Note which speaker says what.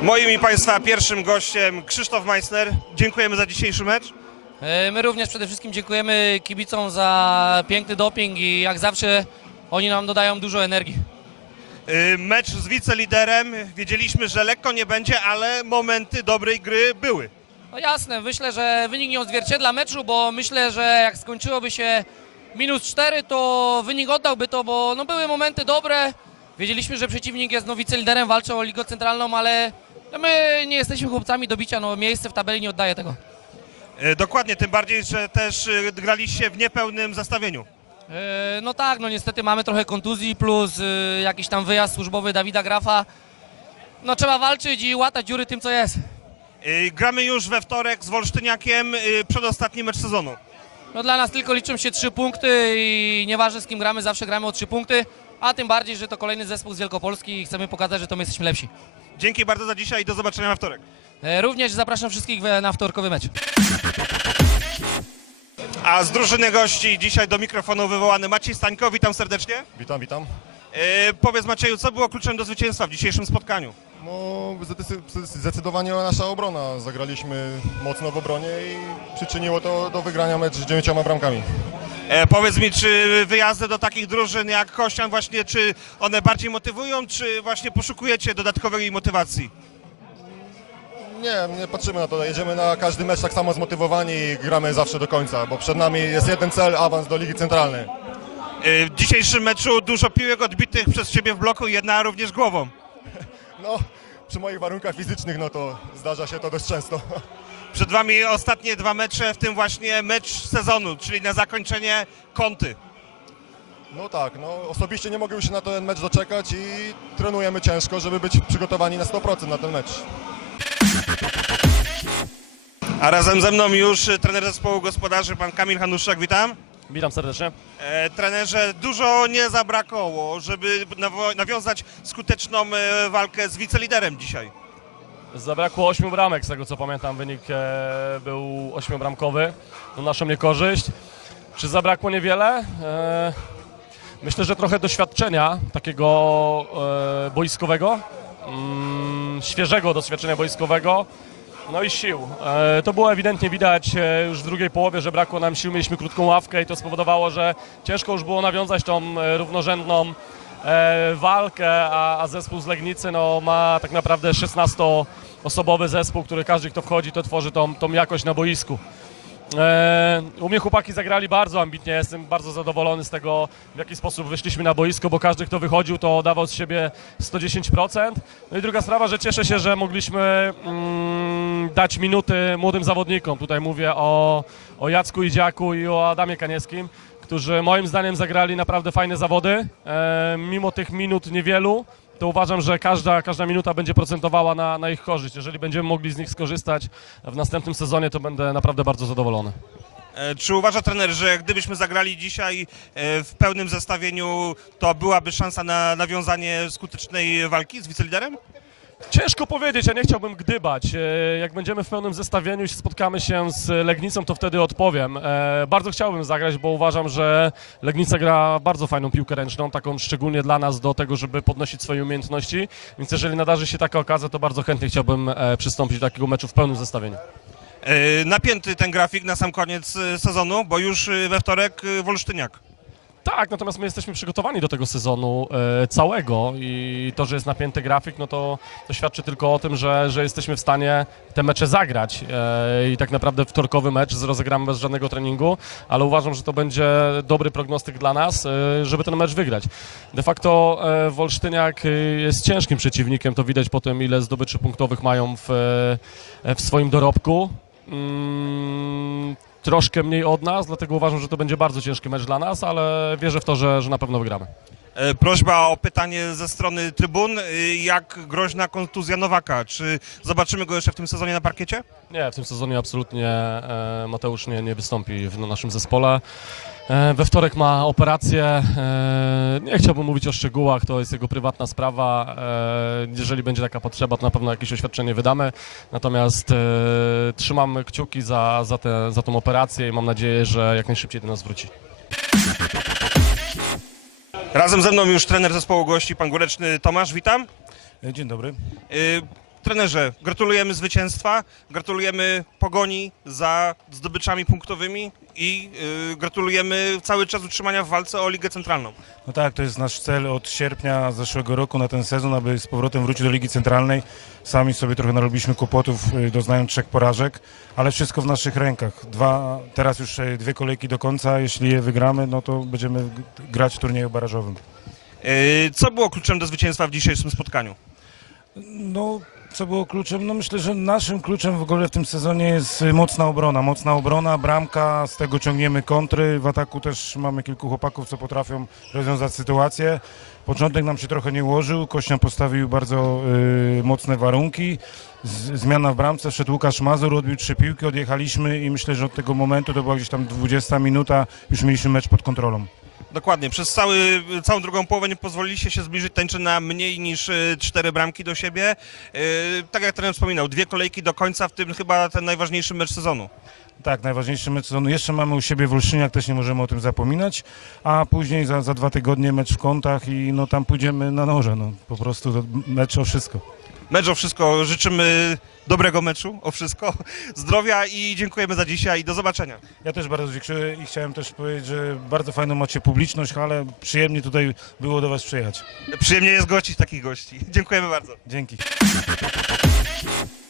Speaker 1: Moim i Państwa pierwszym gościem Krzysztof Meissner. Dziękujemy za dzisiejszy mecz.
Speaker 2: My również przede wszystkim dziękujemy kibicom za piękny doping i jak zawsze oni nam dodają dużo energii.
Speaker 1: Mecz z wiceliderem. Wiedzieliśmy, że lekko nie będzie, ale momenty dobrej gry były.
Speaker 2: No jasne, myślę, że wynik nie odzwierciedla meczu, bo myślę, że jak skończyłoby się -4, to wynik oddałby to, bo no, były momenty dobre. Wiedzieliśmy, że przeciwnik jest wiceliderem, walczy o ligę centralną, ale no, my nie jesteśmy chłopcami do bicia, no miejsce w tabeli nie oddaje tego.
Speaker 1: Dokładnie, tym bardziej, że też graliście w niepełnym zestawieniu.
Speaker 2: No tak, no niestety mamy trochę kontuzji plus jakiś tam wyjazd służbowy Dawida Grafa. No trzeba walczyć i łatać dziury tym, co jest.
Speaker 1: Gramy już we wtorek z Wolsztyniakiem, przedostatni mecz sezonu.
Speaker 2: No dla nas tylko liczą się 3 punkty i nieważne z kim gramy, zawsze gramy o 3 punkty, a tym bardziej, że to kolejny zespół z Wielkopolski i chcemy pokazać, że to my jesteśmy lepsi.
Speaker 1: Dzięki bardzo za dzisiaj i do zobaczenia we wtorek.
Speaker 2: Również zapraszam wszystkich na wtorkowy mecz.
Speaker 1: A z drużyny gości dzisiaj do mikrofonu wywołany Maciej Stańko. Witam serdecznie.
Speaker 3: Witam, witam.
Speaker 1: Powiedz Macieju, co było kluczem do zwycięstwa w dzisiejszym spotkaniu?
Speaker 3: No, zdecydowanie nasza obrona. Zagraliśmy mocno w obronie i przyczyniło to do wygrania mecz z 9 bramkami.
Speaker 1: Powiedz mi, czy wyjazdy do takich drużyn jak Kościan właśnie, czy one bardziej motywują, czy właśnie poszukujecie dodatkowej motywacji?
Speaker 3: Nie patrzymy na to. Jedziemy na każdy mecz tak samo zmotywowani i gramy zawsze do końca, bo przed nami jest jeden cel, awans do Ligi Centralnej.
Speaker 1: W dzisiejszym meczu dużo piłek odbitych przez Ciebie w bloku, jedna również głową.
Speaker 3: No, przy moich warunkach fizycznych, no to zdarza się to dość często.
Speaker 1: Przed Wami ostatnie 2 mecze, w tym właśnie mecz sezonu, czyli na zakończenie Kąty.
Speaker 3: No tak, no osobiście nie mogę się na ten mecz doczekać i trenujemy ciężko, żeby być przygotowani na 100% na ten mecz.
Speaker 1: A razem ze mną już trener zespołu gospodarzy, pan Kamil Hanuszczak, witam.
Speaker 4: Witam serdecznie.
Speaker 1: Trenerze, dużo nie zabrakło, żeby nawiązać skuteczną walkę z wiceliderem dzisiaj.
Speaker 4: Zabrakło 8 bramek, z tego co pamiętam wynik był 8-bramkowy na naszą niekorzyść. Czy zabrakło niewiele? Myślę, że trochę doświadczenia takiego boiskowego, świeżego doświadczenia boiskowego. No i sił. To było ewidentnie widać już w drugiej połowie, że brakło nam sił, mieliśmy krótką ławkę i to spowodowało, że ciężko już było nawiązać tą równorzędną walkę, a zespół z Legnicy no, ma tak naprawdę 16-osobowy zespół, który każdy, kto wchodzi, to tworzy tą jakość na boisku. U mnie chłopaki zagrali bardzo ambitnie, jestem bardzo zadowolony z tego, w jaki sposób wyszliśmy na boisko, bo każdy, kto wychodził, to dawał z siebie 110%. No i druga sprawa, że cieszę się, że mogliśmy dać minuty młodym zawodnikom. Tutaj mówię o Jacku Idziaku i o Adamie Kaniewskim, którzy moim zdaniem zagrali naprawdę fajne zawody. Mimo tych minut niewielu, to uważam, że każda minuta będzie procentowała na ich korzyść. Jeżeli będziemy mogli z nich skorzystać w następnym sezonie, to będę naprawdę bardzo zadowolony.
Speaker 1: Czy uważa trener, że gdybyśmy zagrali dzisiaj w pełnym zestawieniu, to byłaby szansa na nawiązanie skutecznej walki z wiceliderem?
Speaker 4: Ciężko powiedzieć, ja nie chciałbym gdybać. Jak będziemy w pełnym zestawieniu i spotkamy się z Legnicą, to wtedy odpowiem. Bardzo chciałbym zagrać, bo uważam, że Legnica gra bardzo fajną piłkę ręczną, taką szczególnie dla nas do tego, żeby podnosić swoje umiejętności. Więc jeżeli nadarzy się taka okazja, to bardzo chętnie chciałbym przystąpić do takiego meczu w pełnym zestawieniu.
Speaker 1: Napięty ten grafik na sam koniec sezonu, bo już we wtorek Wolsztyniak.
Speaker 4: Tak, natomiast my jesteśmy przygotowani do tego sezonu całego i to, że jest napięty grafik, no to świadczy tylko o tym, że jesteśmy w stanie te mecze zagrać i tak naprawdę wtorkowy mecz rozegramy bez żadnego treningu, ale uważam, że to będzie dobry prognostyk dla nas, żeby ten mecz wygrać. De facto Wolsztyniak jest ciężkim przeciwnikiem, to widać po tym, ile zdobyczy punktowych mają w swoim dorobku. Troszkę mniej od nas, dlatego uważam, że to będzie bardzo ciężki mecz dla nas, ale wierzę w to, że na pewno wygramy.
Speaker 1: Prośba o pytanie ze strony trybun. Jak groźna kontuzja Nowaka? Czy zobaczymy go jeszcze w tym sezonie na parkiecie?
Speaker 4: Nie, w tym sezonie absolutnie Mateusz nie wystąpi w naszym zespole. We wtorek ma operację. Nie chciałbym mówić o szczegółach, to jest jego prywatna sprawa. Jeżeli będzie taka potrzeba, to na pewno jakieś oświadczenie wydamy. Natomiast trzymam kciuki za tą operację i mam nadzieję, że jak najszybciej do nas wróci.
Speaker 1: Razem ze mną już trener zespołu gości, pan Góreczny Tomasz, witam.
Speaker 5: Dzień dobry.
Speaker 1: Trenerze, gratulujemy zwycięstwa, gratulujemy Pogoni za zdobyczami punktowymi i gratulujemy cały czas utrzymania w walce o Ligę Centralną.
Speaker 5: No tak, to jest nasz cel od sierpnia zeszłego roku na ten sezon, aby z powrotem wrócić do Ligi Centralnej. Sami sobie trochę narobiliśmy kłopotów, doznając 3 porażek, ale wszystko w naszych rękach. Teraz już 2 kolejki do końca, jeśli je wygramy, no to będziemy grać w turnieju barażowym.
Speaker 1: Co było kluczem do zwycięstwa w dzisiejszym spotkaniu?
Speaker 5: No, co było kluczem? No myślę, że naszym kluczem w ogóle w tym sezonie jest mocna obrona, bramka, z tego ciągniemy kontry, w ataku też mamy kilku chłopaków, co potrafią rozwiązać sytuację. Początek nam się trochę nie ułożył, Kościan postawił bardzo mocne warunki, zmiana w bramce, wszedł Łukasz Mazur, odbił 3 piłki, odjechaliśmy i myślę, że od tego momentu, to była gdzieś tam 20 minuta, już mieliśmy mecz pod kontrolą.
Speaker 1: Dokładnie, przez całą drugą połowę nie pozwoliliście się zbliżyć, tańczy na mniej niż 4 bramki do siebie. Tak jak trener wspominał, 2 kolejki do końca, w tym chyba ten najważniejszy mecz sezonu.
Speaker 5: Tak, najważniejszy mecz sezonu. Jeszcze mamy u siebie w Olsztyniach, też nie możemy o tym zapominać, a później za 2 tygodnie mecz w Kątach i no tam pójdziemy na noże, no po prostu to mecz o wszystko.
Speaker 1: Mecz o wszystko, życzymy dobrego meczu, o wszystko, zdrowia i dziękujemy za dzisiaj i do zobaczenia.
Speaker 5: Ja też bardzo dziękuję i chciałem też powiedzieć, że bardzo fajną macie publiczność, ale przyjemnie tutaj było do Was przyjechać.
Speaker 1: Przyjemnie jest gościć takich gości. Dziękujemy bardzo.
Speaker 5: Dzięki.